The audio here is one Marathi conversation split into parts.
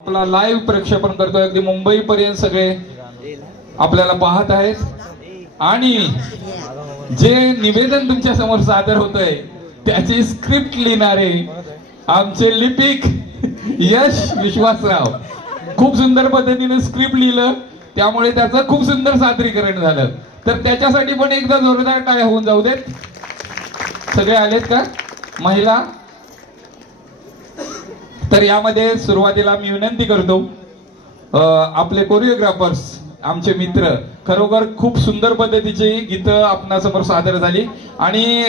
आपला लाईव्ह प्रक्षेपण करतोय, अगदी मुंबई पर्यंत सगळे आपल्याला पाहत आहेत. आणि जे निवेदन तुमच्या समोर सादर होतंय त्याची स्क्रिप्ट लिहिणारे आमचे लिपिक यश विश्वासराव खूप सुंदर पद्धतीने स्क्रिप्ट लिहिलं, त्यामुळे त्याचं खूप सुंदर सादरीकरण झालं. तर त्याच्यासाठी पण एकदा जोरदार टाळ्या होऊन जाऊ देत. सगळे आलेत का महिला? तर यामध्ये सुरुवातीला मी विनंती करतो, आपले कोरिओग्राफर्स आमचे मित्र, खरोखर खूप सुंदर पद्धतीची गीतं आपणासमोर सादर झाली. आणि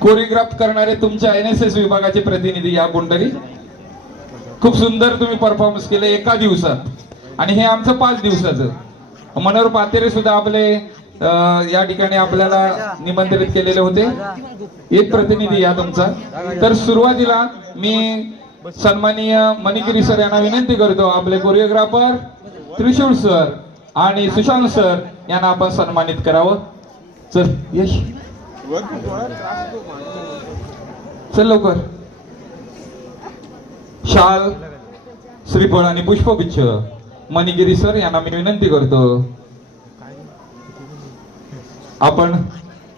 कोरिओग्राफ करणारे तुमच्या NSS विभागाचे प्रतिनिधी या कोणतरी खूप सुंदर तुम्ही परफॉर्मन्स केले एका दिवसात. आणि हे आमचं 5 दिवसाचं. मनोहर पातेरे सुद्धा आपले या ठिकाणी आपल्याला निमंत्रित केलेले होते. एक प्रतिनिधी या तुमचा. तर सुरुवातीला मी सन्माननीय मणिगिरी सर यांना विनंती करतो, आपले कोरिओग्राफर त्रिशूळ सर आणि सुशांत सर यांना आपण सन्मानित करावं. चल यश, चल लवकर. शाल, श्रीफळ आणि पुष्पगुच्छ मणिगिरी सर यांना मी विनंती करतो. आपण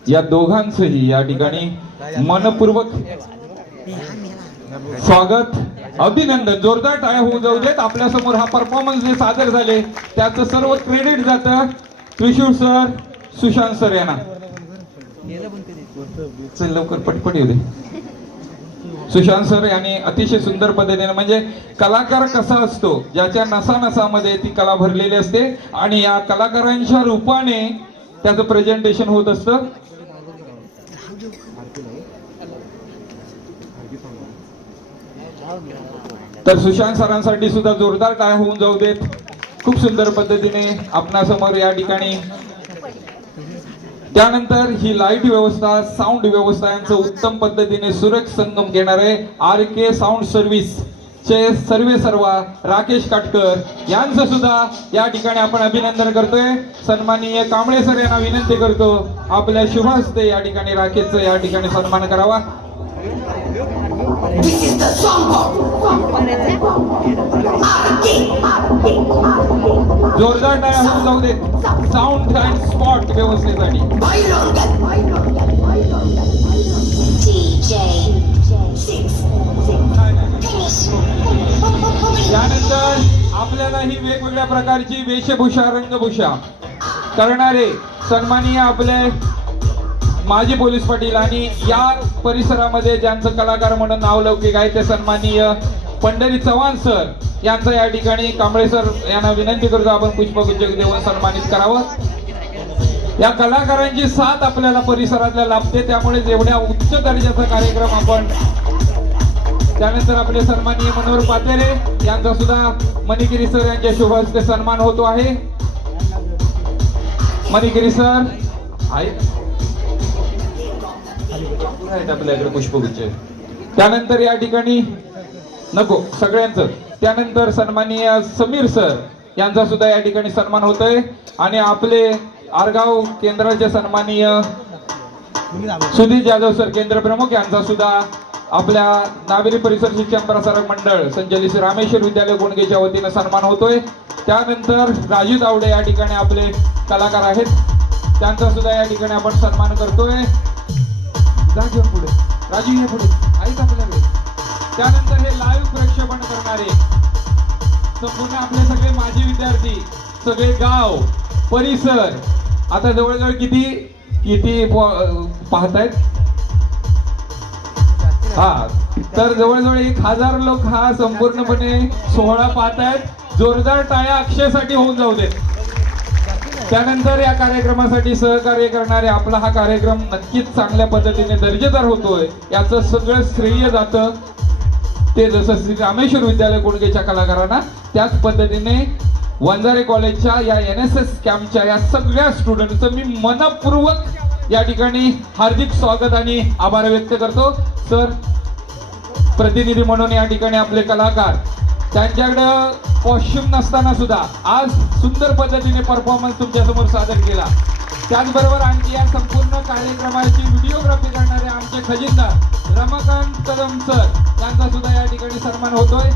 या दोघांचंही या ठिकाणी मनपूर्वक स्वागत, अभिनंदन, जोरदार टाळ्या होऊ जाऊ देत. आपल्या समोर हा परफॉर्मन्स जे सादर झाले त्याचं सर्व क्रेडिट जातं त्रिशूळ सर, सुशांत सर यांना. चल लवकर पटपट येऊ दे. सुशांत सर यांनी अतिशय सुंदर पद्धतीने, म्हणजे कलाकार कसा असतो ज्याच्या नसा नसामध्ये ती कला भरलेली असते आणि या कलाकारांच्या रूपाने त्याचं प्रेझेंटेशन होत असतं. तर सुशांत सरांसाठी सुद्धा जोरदार टाळ्या होऊन जाऊ देत. खूप सुंदर पद्धतीने आपणासमोर या ठिकाणी. त्यानंतर ही लाईट व्यवस्था, साऊंड व्यवस्था यांचं उत्तम पद्धतीने सुरेख संगम घेणारे RK साऊंड सर्व्हिस चे सर्व राकेश काटकर यांचं सुद्धा या ठिकाणी आपण अभिनंदन करतोय. सन्माननीय कांबळे सर यांना विनंती करतो, आपल्या शुभ हस्ते या ठिकाणी राकेशचा या ठिकाणी सन्मान करावा. जोरदार टाळ्या होऊन जाऊ देत साऊंड अँड स्पॉट व्यवस्थेसाठी. त्यानंतर आपल्याला ही वेगवेगळ्या प्रकारची वेशभूषा, रंगभूषा करणारे सन्माननीय आपले माजी पोलीस पाटील आणि या परिसरामध्ये ज्यांचं कलाकार म्हणून नावलौकिक आहे ते सन्माननीय पंढरी चव्हाण सर यांचं या ठिकाणी कांबळे सर यांना विनंती करतो आपण पुष्पगुच्छ देऊन सन्मानित करावं. या कलाकारांची साथ आपल्याला परिसरातल्या लाभते, त्यामुळे एवढ्या उच्च दर्जाचा कार्यक्रम आपण. त्यानंतर आपले सन्माननीय मनोहर पातेरे यांचा सुद्धा मणिगिरी सर यांच्या शुभ हस्ते सन्मान होतो आहे. मणिगिरी सर आहेत आपल्याकडे पुष्पगुच्छ. त्यानंतर या ठिकाणी नको सगळ्यांचं. त्यानंतर सन्माननीय समीर सर यांचा सुद्धा या ठिकाणी सन्मान होतोय. आणि आपले आरगाव केंद्राचे सन्माननीय सुधीर जाधव सर केंद्र प्रमुख यांचा सुद्धा आपल्या नागरी परिसर शिक्षण प्रसारक मंडळ संचलित रामेश्वर विद्यालय गुणगेच्या वतीने सन्मान होतोय. त्यानंतर राजू तावडे या ठिकाणी आपले कलाकार आहेत, त्यांचा सुद्धा या ठिकाणी आपण सन्मान करतोय. पुढे राजू हे पुढे ऐक आपल्याकडे. त्यानंतर हे लाईव्ह प्रक्षेपण करणारे संपूर्ण आपले सगळे माजी विद्यार्थी, सगळे गाव परिसर, आता जवळजवळ किती पाहतायत? हा, तर जवळजवळ 1000 लोक हा संपूर्णपणे सोहळा पाहतायत. जोरदार टाळ्या अक्षयसाठी होऊन जाऊ देत. त्यानंतर या कार्यक्रमासाठी सहकार्य करणारे, आपला हा कार्यक्रम नक्कीच चांगल्या पद्धतीने दर्जेदार होतोय याचं सगळं श्रेय जातं ते जसं श्री रामेश्वर विद्यालय गुणगेच्या कलाकारांना, त्याच पद्धतीने वंजारे कॉलेजच्या या NSS कॅम्पच्या या सगळ्या स्टुडंटचं मी मनपूर्वक या ठिकाणी हार्दिक स्वागत आणि आभार व्यक्त करतो. सर प्रतिनिधी म्हणून या ठिकाणी आपले कलाकार, त्यांच्याकडं कॉस्ट्युम नसताना सुद्धा आज सुंदर पद्धतीने परफॉर्मन्स तुमच्या समोर सादर केला. त्याचबरोबर आणखी या संपूर्ण कार्यक्रमाची व्हिडिओग्राफी करणारे आमचे खजिनदार रमाकांत कदम सर यांचा सुद्धा या ठिकाणी सन्मान होतोय.